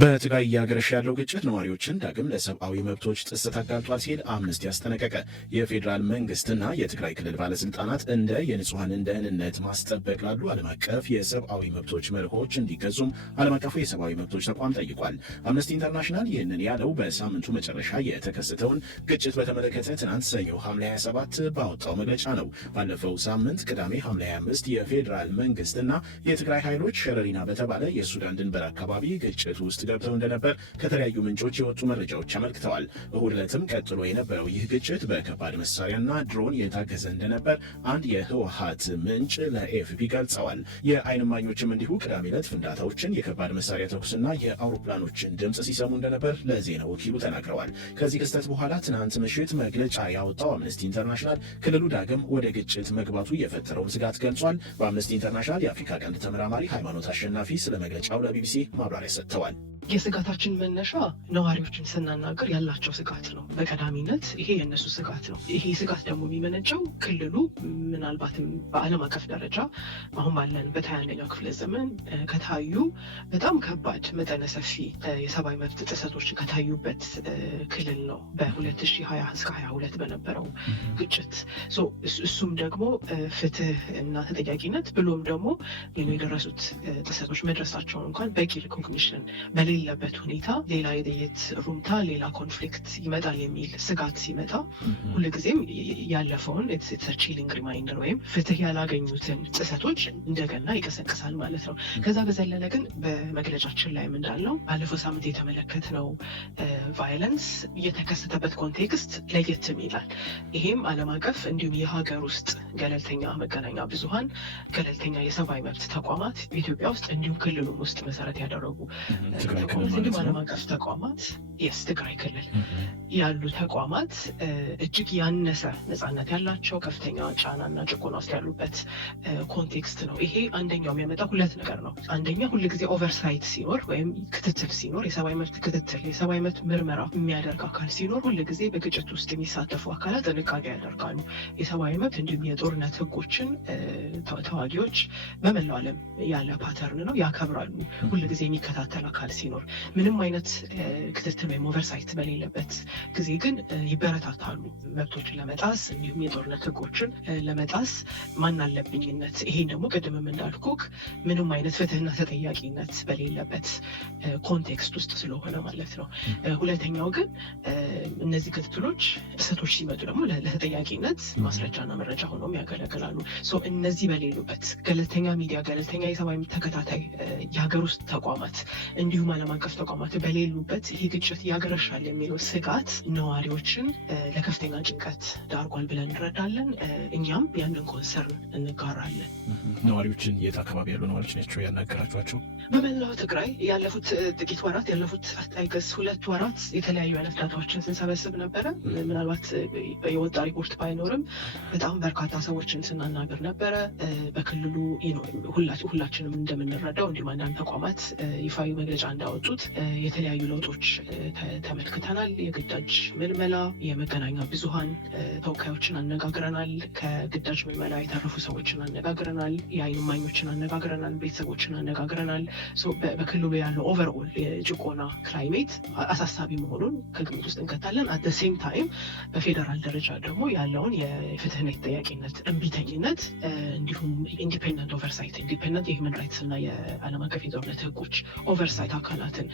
በትግራይ እያገረሸ ያለው ግጭት ነዋሪዎችን ዳግም ለሰብአዊ መብቶች ጥሰት አጋልጧል ሲል አምነስቲ አስጠነቀቀ። የፌዴራል መንግስትና የትግራይ ክልል ባለስልጣናት እንደ የንጹሐንን ደህንነት ማስጠበቅ ላሉ ዓለም አቀፍ የሰብአዊ መብቶች መርሆች እንዲገዙም ዓለም አቀፉ የሰብአዊ መብቶች ተቋም ጠይቋል። አምነስቲ ኢንተርናሽናል ይህንን ያለው በሳምንቱ መጨረሻ የተከሰተውን ግጭት በተመለከተ ትናንት ሰኞ ሐምሌ 27 ባወጣው መግለጫ ነው። ባለፈው ሳምንት ቅዳሜ ሐምሌ 25 የፌዴራል መንግስትና የትግራይ ኃይሎች ሸረሪና በተባለ የሱዳን ድንበር አካባቢ ግጭት ውስጥ ገብተው እንደነበር ከተለያዩ ምንጮች የወጡ መረጃዎች አመልክተዋል። እሁድ ዕለትም ቀጥሎ የነበረው ይህ ግጭት በከባድ መሳሪያና ድሮን የታገዘ እንደነበር አንድ የህወሓት ምንጭ ለኤፍፒ ገልጸዋል። የዓይን እማኞችም እንዲሁ ቅዳሜ ዕለት ፍንዳታዎችን፣ የከባድ መሳሪያ ተኩስና የአውሮፕላኖችን ድምፅ ሲሰሙ እንደነበር ለዜና ወኪሉ ተናግረዋል። ከዚህ ክስተት በኋላ ትናንት ምሽት መግለጫ ያወጣው አምነስቲ ኢንተርናሽናል ክልሉ ዳግም ወደ ግጭት መግባቱ የፈጠረውን ስጋት ገልጿል። በአምነስቲ ኢንተርናሽናል የአፍሪካ ቀንድ ተመራማሪ ሃይማኖት አሸናፊ ስለ መግለጫው ለቢቢሲ ማብራሪያ ሰጥተዋል። የስጋታችን መነሻ ነዋሪዎችን ስናናገር ያላቸው ስጋት ነው። በቀዳሚነት ይሄ የእነሱ ስጋት ነው። ይሄ ስጋት ደግሞ የሚመነጨው ክልሉ ምናልባትም በዓለም አቀፍ ደረጃ አሁን ባለንበት 21ኛው ክፍለ ዘመን ከታዩ በጣም ከባድ መጠነ ሰፊ የሰብአዊ መብት ጥሰቶች ከታዩበት ክልል ነው። በ2020 እስከ 22 በነበረው ግጭት እሱም ደግሞ ፍትህ እና ተጠያቂነት ብሎም ደግሞ የደረሱት ጥሰቶች መድረሳቸውን እንኳን በቂ ሪኮግኒሽን በሌለበት ሁኔታ ሌላ የጥይት ሩምታ፣ ሌላ ኮንፍሊክት ይመጣል የሚል ስጋት ሲመጣ ሁልጊዜም ያለፈውን ቺሊንግ ሪማይንደር ወይም ፍትህ ያላገኙትን ጥሰቶች እንደገና ይቀሰቅሳል ማለት ነው። ከዛ በዘለለ ግን በመግለጫችን ላይም እንዳለው ባለፈው ሳምንት የተመለከትነው ቫይለንስ የተከሰተበት ኮንቴክስት ለየትም ይላል። ይሄም ዓለም አቀፍ እንዲሁም የሀገር ውስጥ ገለልተኛ መገናኛ ብዙሃን፣ ገለልተኛ የሰብአዊ መብት ተቋማት በኢትዮጵያ ውስጥ እንዲሁም ክልሉም ውስጥ መሰረት ያደረጉ እንዲሁም ዓለም አቀፍ ተቋማት ትግራይ ክልል ያሉ ተቋማት እጅግ ያነሰ ነፃነት ያላቸው ከፍተኛ ጫናና ጭቆና ውስጥ ያሉበት ኮንቴክስት ነው። ይሄ አንደኛው የሚያመጣ ሁለት ነገር ነው። አንደኛ ሁልጊዜ ኦቨርሳይት ሲኖር ወይም ክትትል ሲኖር፣ የሰብአዊ መብት ክትትል የሰብአዊ መብት ምርመራ የሚያደርግ አካል ሲኖር ሁልጊዜ በግጭት ውስጥ የሚሳተፉ አካላት ጥንቃቄ ያደርጋሉ። የሰብአዊ መብት እንዲሁም የጦርነት ህጎችን ተዋጊዎች በመላው ዓለም ያለ ፓተርን ነው ያከብራሉ። ሁልጊዜ የሚከታተል አካል ሲኖር ምንም አይነት ክትትል ወይም ኦቨርሳይት በሌለበት ጊዜ ግን ይበረታታሉ መብቶችን ለመጣስ እንዲሁም የጦርነት ህጎችን ለመጣስ ማናለብኝነት። ይሄ ደግሞ ቅድምም እንዳልኩክ ምንም አይነት ፍትህና ተጠያቂነት በሌለበት ኮንቴክስት ውስጥ ስለሆነ ማለት ነው። ሁለተኛው ግን እነዚህ ክትትሎች ጥሰቶች ሲመጡ ደግሞ ለተጠያቂነት ማስረጃና መረጃ ሆኖም ያገለግላሉ። እነዚህ በሌሉበት ገለልተኛ ሚዲያ፣ ገለልተኛ የሰብአዊ ተከታታይ የሀገር ውስጥ ተቋማት እንዲሁም ዓለም አቀፍ ተቋማት በሌሉበት ይህ ግጭት ያገረሻል የሚለው ስጋት ነዋሪዎችን ለከፍተኛ ጭንቀት ዳርጓል ብለን እንረዳለን። እኛም ያንን ኮንሰርን እንጋራለን። ነዋሪዎችን የት አካባቢ ያሉ ነዋሪዎች ናቸው ያናገራችኋቸው? በመላው ትግራይ ያለፉት ጥቂት ወራት ያለፉት አይገስ 2 ወራት የተለያዩ አይነት ዳታዎችን ስንሰበስብ ነበረ። ምናልባት የወጣ ሪፖርት ባይኖርም በጣም በርካታ ሰዎችን ስናናገር ነበረ። በክልሉ ሁላችንም እንደምንረዳው እንዲሁም አንዳንድ ተቋማት ይፋዊ መግለጫ እንዳወጡት የተለያዩ ለውጦች ተመልክተናል። የግዳጅ ምልመላ፣ የመገናኛ ብዙሃን ተወካዮችን አነጋግረናል። ከግዳጅ ምልመላ የተረፉ ሰዎችን አነጋግረናል። የዓይን እማኞችን አነጋግረናል። ቤተሰቦችን አነጋግረናል። በክልሉ ያለው ኦቨርኦል የጭቆና ክላይሜት አሳሳቢ መሆኑን ከግምት ውስጥ እንከታለን። አት ዘ ሴም ታይም በፌዴራል ደረጃ ደግሞ ያለውን የፍትህና የተጠያቂነት እምቢተኝነት እንዲሁም ኢንዲፔንደንት ኦቨርሳይት ኢንዲፔንደንት የሂውመን ራይትስ እና የዓለም አቀፍ የጦርነት ህጎች ኦቨርሳይት አካላትን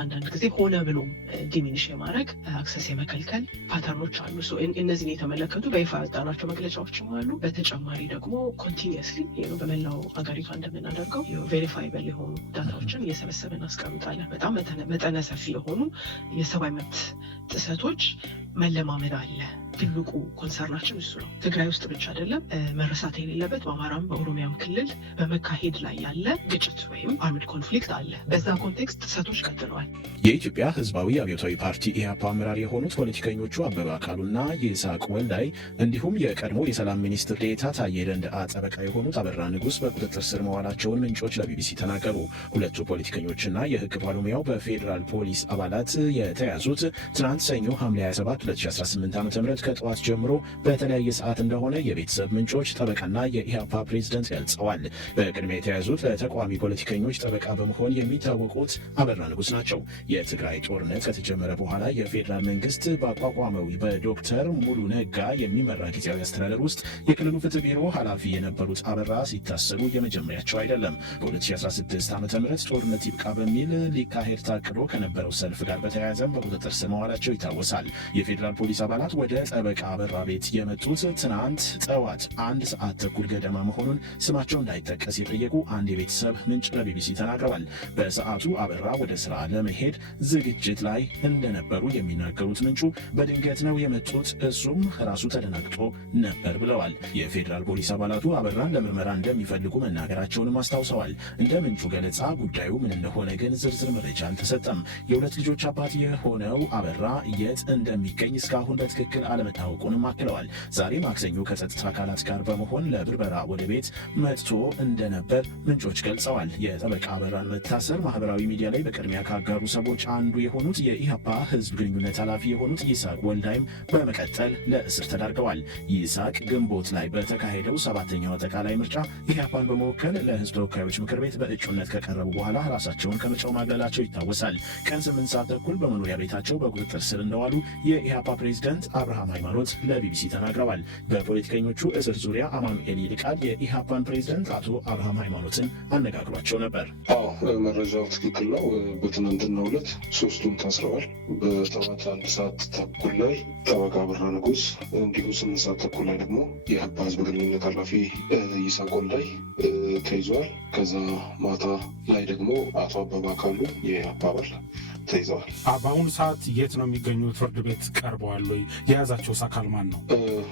አንዳንድ ጊዜ ሆነ ብሎም ዲሚኒሽ የማድረግ አክሰስ የመከልከል ፓተርኖች አሉ። እነዚህን የተመለከቱ በይፋ ያወጣናቸው መግለጫዎችም አሉ። በተጨማሪ ደግሞ ኮንቲኒየስሊ በመላው ሀገሪቷ እንደምናደርገው ቬሪፋይበል የሆኑ ዳታዎችን እየሰበሰብን እናስቀምጣለን። በጣም መጠነ ሰፊ የሆኑ የሰብአዊ መብት ጥሰቶች መለማመድ አለ። ትልቁ ኮንሰርናችን እሱ ነው። ትግራይ ውስጥ ብቻ አይደለም መረሳት የሌለበት በአማራም በኦሮሚያም ክልል በመካሄድ ላይ ያለ ግጭት ወይም አርምድ ኮንፍሊክት አለ። በዛ ኮንቴክስት ጥሰቶች ቀጥለዋል። የኢትዮጵያ ህዝባዊ አብዮታዊ ፓርቲ ኢህአፓ አመራር የሆኑት ፖለቲከኞቹ አበበ አካሉና ይስሐቅ ወልዳይ እንዲሁም የቀድሞ የሰላም ሚኒስትር ዴኤታ ታዬ ደንደአ ጠበቃ የሆኑት አበራ ንጉስ በቁጥጥር ስር መዋላቸውን ምንጮች ለቢቢሲ ተናገሩ። ሁለቱ ፖለቲከኞችና የህግ ባለሙያው በፌዴራል ፖሊስ አባላት የተያዙት ትናንት ሰኞ ሐምሌ 27 2018 ዓ.ም ከጠዋት ጀምሮ በተለያየ ሰዓት እንደሆነ የቤተሰብ ምንጮች ጠበቃና የኢህአፓ ፕሬዝደንት ገልጸዋል። በቅድሚያ የተያዙት ለተቃዋሚ ፖለቲከኞች ጠበቃ በመሆን የሚታወቁት አበራ ንጉስ ናቸው። የትግራይ ጦርነት ከተጀመረ በኋላ የፌዴራል መንግስት በአቋቋመው በዶክተር ሙሉ ነጋ የሚመራ ጊዜያዊ አስተዳደር ውስጥ የክልሉ ፍትህ ቢሮ ኃላፊ የነበሩት አበራ ሲታሰሩ የመጀመሪያቸው አይደለም። በ2016 ዓ.ም ጦርነት ይብቃ በሚል ሊካሄድ ታቅዶ ከነበረው ሰልፍ ጋር በተያያዘም በቁጥጥር ስር መዋላቸው ይታወሳል። የፌዴራል ፖሊስ አባላት ወደ ጠበቃ አበራ ቤት የመጡት ትናንት ጠዋት 1 ሰዓት ተኩል ገደማ መሆኑን ስማቸው እንዳይጠቀስ የጠየቁ አንድ የቤተሰብ ምንጭ ለቢቢሲ ተናግረዋል። በሰዓቱ አበራ ወደ ስራ ለመሄድ ዝግጅት ላይ እንደነበሩ የሚናገሩት ምንጩ በድንገት ነው የመጡት፣ እሱም ራሱ ተደናግጦ ነበር ብለዋል። የፌዴራል ፖሊስ አባላቱ አበራን ለምርመራ እንደሚፈልጉ መናገራቸውንም አስታውሰዋል። እንደ ምንጩ ገለጻ ጉዳዩ ምን እንደሆነ ግን ዝርዝር መረጃ አልተሰጠም። የሁለት ልጆች አባት የሆነው አበራ የት እንደሚገኝ እስካሁን በትክክል አለመታወቁንም አክለዋል። ዛሬ ማክሰኞ ከጸጥታ አካላት ጋር በመሆን ለብርበራ ወደ ቤት መጥቶ እንደነበር ምንጮች ገልጸዋል። የጠበቃ አበራን መታሰር ማህበራዊ ሚዲያ ላይ በቅድሚያ ካጋሩ ሰዎች አንዱ የሆኑት የኢህአፓ ህዝብ ግንኙነት ኃላፊ የሆኑት ይስሐቅ ወልዳይም በመቀጠል ለእስር ተዳርገዋል። ይስሐቅ ግንቦት ላይ በተካሄደው 7ኛው አጠቃላይ ምርጫ ኢህአፓን በመወከል ለህዝብ ተወካዮች ምክር ቤት በእጩነት ከቀረቡ በኋላ ራሳቸውን ከምርጫው ማግለላቸው ይታወሳል። ቀን 8 ሰዓት ተኩል በመኖሪያ ቤታቸው በቁጥጥር ስር እንደዋሉ የኢህአፓ ፕሬዝደንት አብርሃም ሃይማኖት ለቢቢሲ ተናግረዋል። በፖለቲከኞቹ እስር ዙሪያ አማኑኤል ይልቃል የኢህአፓን ፕሬዝደንት አቶ አብርሃም ሃይማኖትን አነጋግሯቸው ነበር። መረጃው ትክክል ነው። በትናንትናው ዕለት ሶስቱም ታስረዋል። በጠዋት 1 ሰዓት ተኩል ላይ ጠበቃ አበራ ንጉስ፣ እንዲሁ 8 ሰዓት ተኩል ላይ ደግሞ የኢህአፓ ህዝብ ግንኙነት ኃላፊ ይስሐቅ ወልዳይ ተይዘዋል። ከዛ ማታ ላይ ደግሞ አቶ አበባ ካሉ የኢህአፓ አባል ተይዘዋል። በአሁኑ ሰዓት የት ነው የሚገኙት? ፍርድ ቤት ቀርበዋል ወይ? የያዛቸውስ አካል ማን ነው?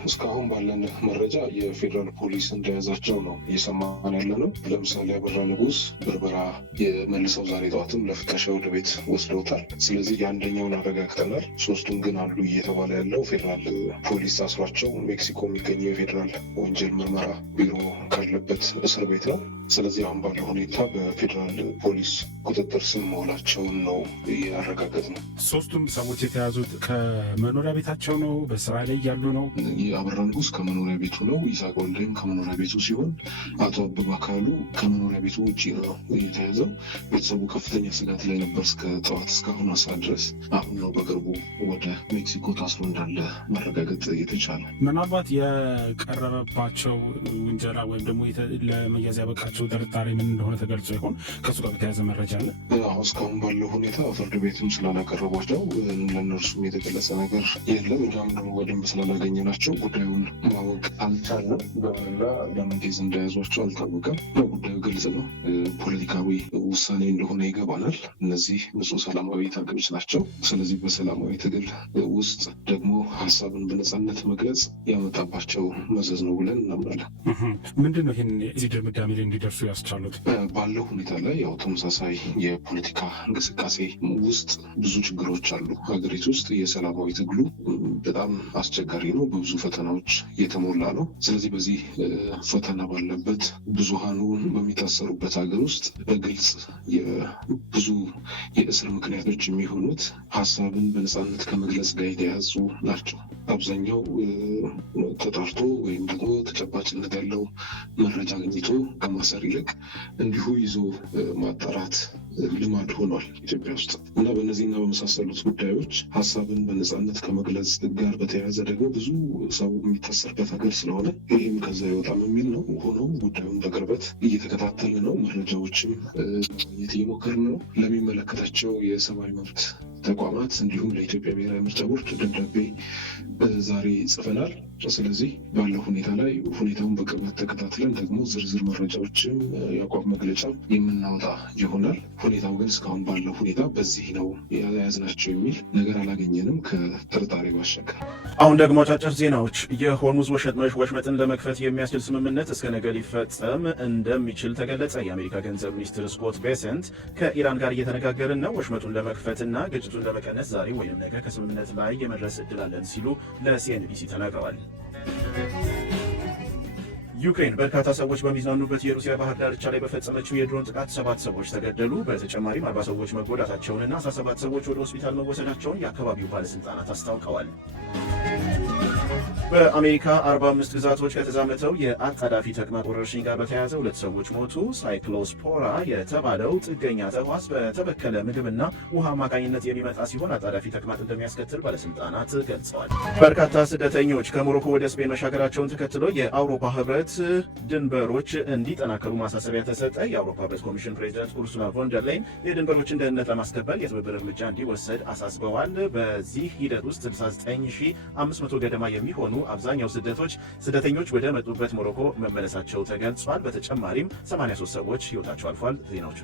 እስካሁን ባለን መረጃ የፌዴራል ፖሊስ እንደያዛቸው ነው እየሰማን ያለ ነው። ለምሳሌ አበራ ንጉስ ብርበራ የመልሰው ዛሬ ጠዋትም ለፍተሻ ወደ ቤት ወስደውታል። ስለዚህ የአንደኛውን አረጋግጠናል። ሶስቱም ግን አሉ እየተባለ ያለው ፌዴራል ፖሊስ አስሯቸው ሜክሲኮ የሚገኘው የፌዴራል ወንጀል ምርመራ ቢሮ ካለበት እስር ቤት ነው። ስለዚህ አሁን ባለው ሁኔታ በፌዴራል ፖሊስ ቁጥጥር ስር መዋላቸውን ነው ያረጋገጥ ነው። ሶስቱም ሰዎች የተያዙት ከመኖሪያ ቤታቸው ነው? በስራ ላይ ያሉ ነው? የአበራ ንጉስ ከመኖሪያ ቤቱ ነው። ይስሐቅ ወልዳይም ከመኖሪያ ቤቱ ሲሆን አቶ አበባ ካሉ ከመኖሪያ ቤቱ ውጭ ነው የተያዘው። ቤተሰቡ ከፍተኛ ስጋት ላይ ነበር እስከ ጠዋት እስካሁን ሰዓት ድረስ። አሁን ነው በቅርቡ ወደ ሜክሲኮ ታስሮ እንዳለ ማረጋገጥ የተቻለ። ምናልባት የቀረበባቸው ውንጀላ ወይም ደግሞ ለመያዝ ያበቃቸው ጥርጣሬ ምን እንደሆነ ተገልጾ ይሆን? ከሱ ጋር በተያያዘ መረጃ አለ? እስካሁን ባለው ሁኔታ ፍርድ ቤትም ስላላቀረቧቸው ለእነርሱም የተገለጸ ነገር የለም። እኛም ደግሞ በደንብ ስላላገኘናቸው ጉዳዩን ማወቅ አልቻለም። በመላ ለምን ኬዝ እንደያዟቸው አልታወቀም። ጉዳዩ ግልጽ ነው። ፖለቲካዊ ውሳኔ እንደሆነ ይገባናል። እነዚህ ንጹህ ሰላማዊ ታጋዮች ናቸው። ስለዚህ በሰላማዊ ትግል ውስጥ ደግሞ ሀሳብን በነፃነት መግለጽ ያመጣባቸው መዘዝ ነው ብለን እናምናለን። ምንድን ነው ይህን እዚህ ድምዳሜ ላይ እንዲደርሱ ያስቻሉት? ባለው ሁኔታ ላይ ያው ተመሳሳይ የፖለቲካ እንቅስቃሴ ውስጥ ብዙ ችግሮች አሉ። ሀገሪቱ ውስጥ የሰላማዊ ትግሉ በጣም አስቸጋሪ ነው። በብዙ ፈተናዎች የተሞላ ነው። ስለዚህ በዚህ ፈተና ባለበት ብዙሃኑ በሚታሰሩበት ሀገር ውስጥ በግልጽ ብዙ የእስር ምክንያቶች የሚሆኑት ሀሳብን በነፃነት ከመግለጽ ጋር የተያዙ ናቸው። አብዛኛው ተጣርቶ ወይም ደግሞ ተጨባጭነት ያለው መረጃ አግኝቶ ከማሰር ይልቅ እንዲሁ ይዞ ማጣራት ልማድ ሆኗል ኢትዮጵያ ውስጥ እና በእነዚህና በመሳሰሉት ጉዳዮች ሀሳብን በነፃነት ከመግለጽ ጋር በተያያዘ ደግሞ ብዙ ሰው የሚታሰርበት ሀገር ስለሆነ ይህም ከዛ ይወጣም የሚል ነው። ሆኖም ጉዳዩን በቅርበት እየተከታተል ነው። መረጃዎችም እየሞከርን ነው። ለሚመለከታቸው የሰብአዊ መብት ተቋማት እንዲሁም ለኢትዮጵያ ብሔራዊ ምርጫ ቦርድ ደብዳቤ ዛሬ ጽፈናል። ስለዚህ ባለው ሁኔታ ላይ ሁኔታውን በቅርበት ተከታትለን ደግሞ ዝርዝር መረጃዎችም የአቋም መግለጫ የምናወጣ ይሆናል። ሁኔታው ግን እስካሁን ባለው ሁኔታ በዚህ ነው የያዝናቸው የሚል ነገር አላገኘንም ከጥርጣሬ ባሻገር። አሁን ደግሞ አጫጭር ዜናዎች። የሆርሙዝ ወሽመጥን ለመክፈት የሚያስችል ስምምነት እስከ ነገ ሊፈጸም እንደሚችል ተገለጸ። የአሜሪካ ገንዘብ ሚኒስትር ስኮት ቤሰንት ከኢራን ጋር እየተነጋገርን ነው፣ ወሽመጡን ለመክፈትና ግጭቱን ለመቀነስ ዛሬ ወይም ነገ ከስምምነት ላይ የመድረስ እድል አለን ሲሉ ለሲኤንቢሲ ተናግረዋል። ዩክሬን በርካታ ሰዎች በሚዝናኑበት የሩሲያ ባህር ዳርቻ ላይ በፈጸመችው የድሮን ጥቃት 7 ሰዎች ተገደሉ። በተጨማሪም 40 ሰዎች መጎዳታቸውንና 17 ሰዎች ወደ ሆስፒታል መወሰዳቸውን የአካባቢው ባለስልጣናት አስታውቀዋል። በአሜሪካ 45 ግዛቶች ከተዛመተው የአጣዳፊ ተቅማጥ ወረርሽኝ ጋር በተያያዘ 2 ሰዎች ሞቱ። ሳይክሎስፖራ የተባለው ጥገኛ ተህዋስ በተበከለ ምግብና ውሃ አማካኝነት የሚመጣ ሲሆን አጣዳፊ ተቅማጥ እንደሚያስከትል ባለስልጣናት ገልጸዋል። በርካታ ስደተኞች ከሞሮኮ ወደ ስፔን መሻገራቸውን ተከትሎ የአውሮፓ ህብረት ድንበሮች እንዲጠናከሩ ማሳሰቢያ ተሰጠ። የአውሮፓ ህብረት ኮሚሽን ፕሬዚዳንት ኡርሱላ ቮንደር ላይን የድንበሮችን ደህንነት ለማስከበር የትብብር እርምጃ እንዲወሰድ አሳስበዋል። በዚህ ሂደት ውስጥ 69500 ገደማ የሚሆኑ አብዛኛው ስደተኞች ወደ መጡበት ሞሮኮ መመለሳቸው ተገልጿል። በተጨማሪም 83 ሰዎች ህይወታቸው አልፏል። ዜናዎቹ